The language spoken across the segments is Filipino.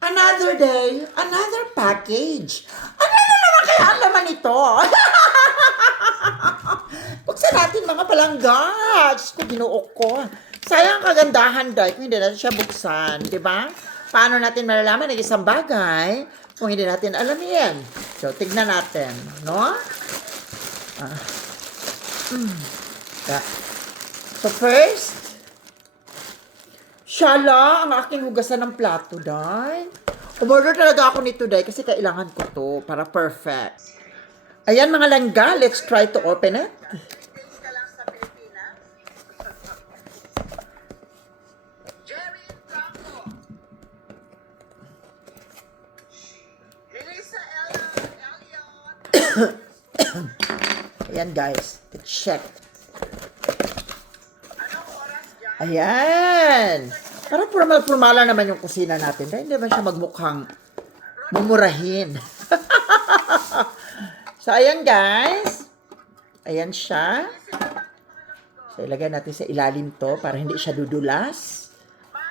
Another day, another package. Ano na naman kaya ang laman nito? Buksan natin mga palangga. Diyos ko, binuok ko. Sayang kagandahan, Day, kung hindi natin siya buksan. Di ba? Paano natin malalaman ng isang bagay kung hindi natin alamin? So, tignan natin. No? Yeah. So, first, Shala, ang aking hugasan ng plato, Day. Umorder talaga ako nito, Day, kasi kailangan ko to para perfect. Ayan, mga langga, let's try to open it. Ayan, guys, let's check. Ayan. Parang formal-formala naman yung kusina natin. Dahil hindi ba siya magmukhang mumurahin. So, ayan guys. Ayan siya. So, ilagay natin sa ilalim to para hindi siya dudulas.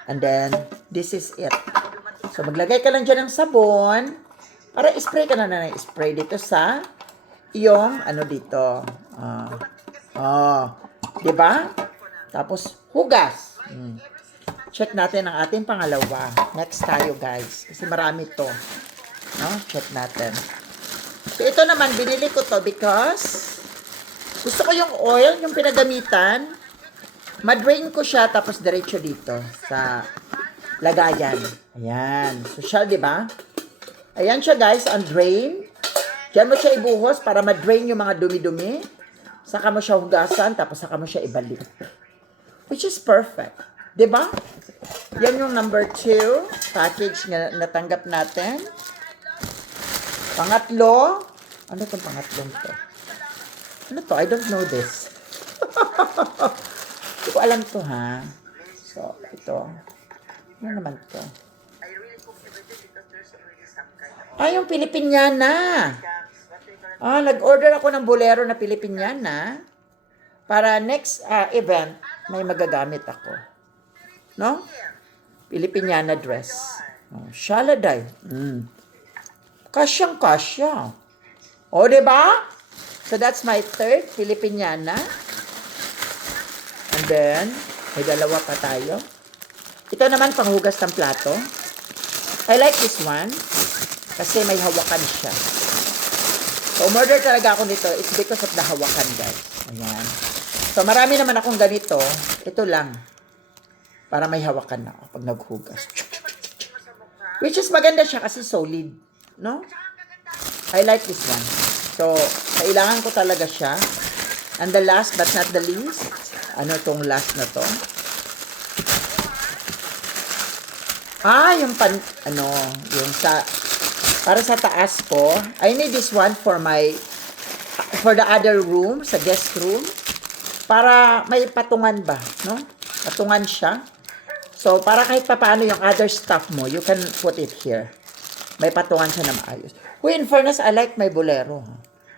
And then, this is it. So, maglagay ka lang dyan ng sabon. Para spray ka na ng spray dito sa iyong, ano dito. Diba? Tapos, hugas. Check natin ang ating pangalawa. Next tayo, guys. Kasi marami to. No? Check natin. So, ito naman, binili ko to because gusto ko yung oil, yung pinagamitan. Madrain ko siya, tapos diretso dito sa lagayan. Ayan. Social, di ba? Ayan siya, guys, ang drain. Diyan mo siya ibuhos para madrain yung mga dumi-dumi. Saka mo siya hugasan, tapos saka mo siya ibalik. Which is perfect. Diba? Yan yung number 2 package na natanggap natin. Pangatlo. Ano itong pangatlong to? Ano to? I don't know this. Hindi ko alam to, ha? So, ito. Ano naman to? Yung Pilipiniana. Nag-order ako ng bolero na Pilipiniana. Para next event, may magagamit ako. No? Pilipiniana dress. Shaladay. Kasyang-kasya. O, diba? So, that's my third Pilipiniana. And then, may dalawa pa tayo. Ito naman, panghugas ng plato. I like this one. Kasi may hawakan siya. So, umorder talaga ako nito. It's because of the hawakan, guys. Ayan. So, marami naman akong ganito. Ito lang. Para may hawakan na ako pag naghugas. Which is maganda siya kasi solid. No? I like this one. So, kailangan ko talaga siya. And the last but not the least, ano tong last na to? Yung yung para sa taas ko. I need this one for the other room, sa guest room. Para may patungan ba, no? Patungan siya. So, para kahit papaano yung other stuff mo, you can put it here. May patungan siya na maayos. In fairness, I like my bolero.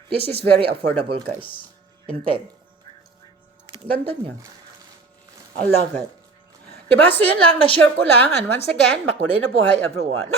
This is very affordable, guys. Intent. Ganda niya. I love it. Diba? So, yun lang. Na-share ko lang. And once again, makulay na buhay, everyone.